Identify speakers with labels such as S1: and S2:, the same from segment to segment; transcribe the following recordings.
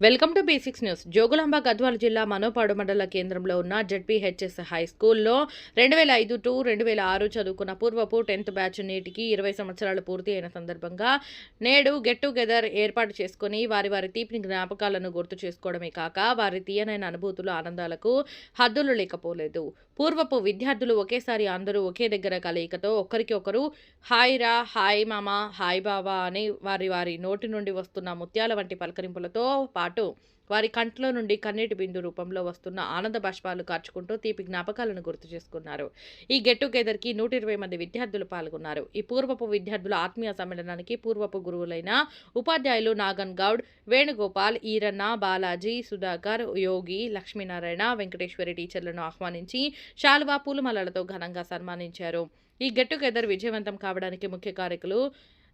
S1: Welcome to basics news. Jogulamba Gadwal జిల్లా మనోపాడు మండల కేంద్రంలో ఉన్న జడ్పీహెచ్ఎస్ హై స్కూల్లో రెండు వేల ఐదు టు రెండు వేల ఆరు చదువుకున్న పూర్వపు టెన్త్ బ్యాచ్ నేటికి ఇరవై సంవత్సరాలు పూర్తి అయిన సందర్భంగా నేడు గెట్ టుగెదర్ ఏర్పాటు చేసుకుని వారి వారి తీపిని జ్ఞాపకాలను గుర్తు చేసుకోవడమే కాక వారి తీయనైన అనుభూతులు ఆనందాలకు హద్దులు లేకపోలేదు. పూర్వపు విద్యార్థులు ఒకేసారి అందరూ ఒకే దగ్గర కలయికతో ఒకరికి ఒకరు హాయ్ రా హాయ్ మామ హాయ్ బాబా అని వారి వారి నోటి నుండి వస్తున్న ముత్యాల వంటి పలకరింపులతో పాటు వారి కంట్లో నుండి కన్నీటి బిందు రూపంలో వస్తున్న ఆనంద బాష్పాలు కార్చుకుంటూ తీపి జ్ఞాపకాలను గుర్తు చేసుకున్నారు. ఈ గెట్ టుగెదర్కి నూట ఇరవై మంది విద్యార్థులు పాల్గొన్నారు. ఈ పూర్వపు విద్యార్థుల ఆత్మీయ సమ్మేళనానికి పూర్వపు గురువులైన ఉపాధ్యాయులు నాగన్ గౌడ్ వేణుగోపాల్ ఈరన్న బాలాజీ సుధాకర్ యోగి లక్ష్మీనారాయణ వెంకటేశ్వరి టీచర్లను ఆహ్వానించి శాలువా పూలమాలలతో ఘనంగా సన్మానించారు. ఈ గెట్ టుగెదర్ విజయవంతం కావడానికి ముఖ్య కారకులు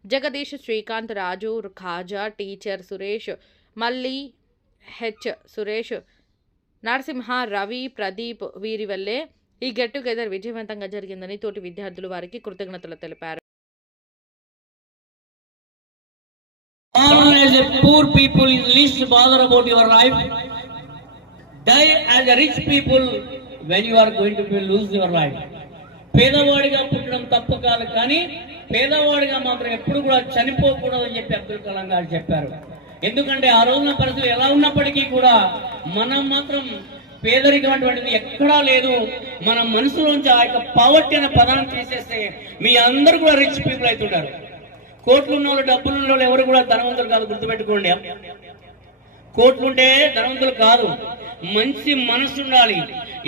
S1: జగదీష్ శ్రీకాంత్ రాజు ఖాజా టీచర్ సురేష్ మళ్ళీ హెచ్ సురేష్ నరసింహ రవి ప్రదీప్ వీరి వల్లే ఈ గెట్ టుగెదర్ విజయవంతంగా జరిగిందని తోటి విద్యార్థులు వారికి కృతజ్ఞతలు తెలిపారు
S2: as a poor people is least bother about your life. Die as a rich people when you are going to be lose your life. పేదవాడిగా పుట్టడం తప్పు కాదు కానీ పేదవాడిగా మాత్రం ఎప్పుడు కూడా చనిపోకూడదు అని చెప్పి అబ్దుల్ కలాం గారు చెప్పారు ఎందుకంటే ఆ రోజున పరిస్థితులు ఎలా ఉన్నప్పటికీ కూడా మనం మాత్రం పేదరికం అటువంటిది ఎక్కడా లేదు. మన మనసులోంచి ఆ యొక్క పావర్టీ అనే పదాన్ని తీసేస్తే మీ అందరూ కూడా రిచ్ పీపుల్ అవుతుంటారు. కోట్లు ఉన్న వాళ్ళు డబ్బులు ఉన్న వాళ్ళు ఎవరు కూడా ధనవంతులు కాదు గుర్తుపెట్టుకోండి. కోట్లుంటే ధనవంతులు కాదు. మంచి మనసు ఉండాలి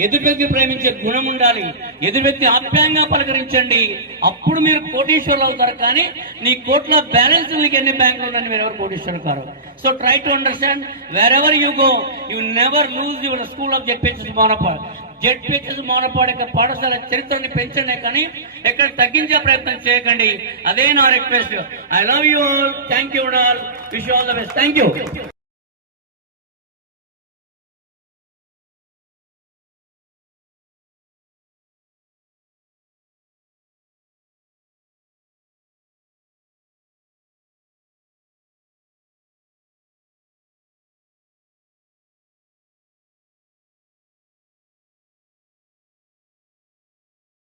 S2: ఎదుటి వ్యక్తి ప్రేమించే గుణం ఉండాలి. ఎదుటి వ్యక్తి ఆప్యాయంగా పలకరించండి. అప్పుడు మీరు కోటీశ్వరులు అవుతారు కానీ నీ కోట్ల బ్యాలెన్స్ నీకు ఎన్ని బ్యాంకులు ఉండండి మీరు ఎవరు కోటీశ్వరులు car. So try to understand wherever you go you never lose your school of ZPHS Monapad ZPHS Mounapadu యొక్క పాఠశాల చరిత్రని పెంచండి కానీ ఎక్కడ తగ్గించే ప్రయత్నం చేయకండి. అదే నా request I love you all thank you all wish all the best thank you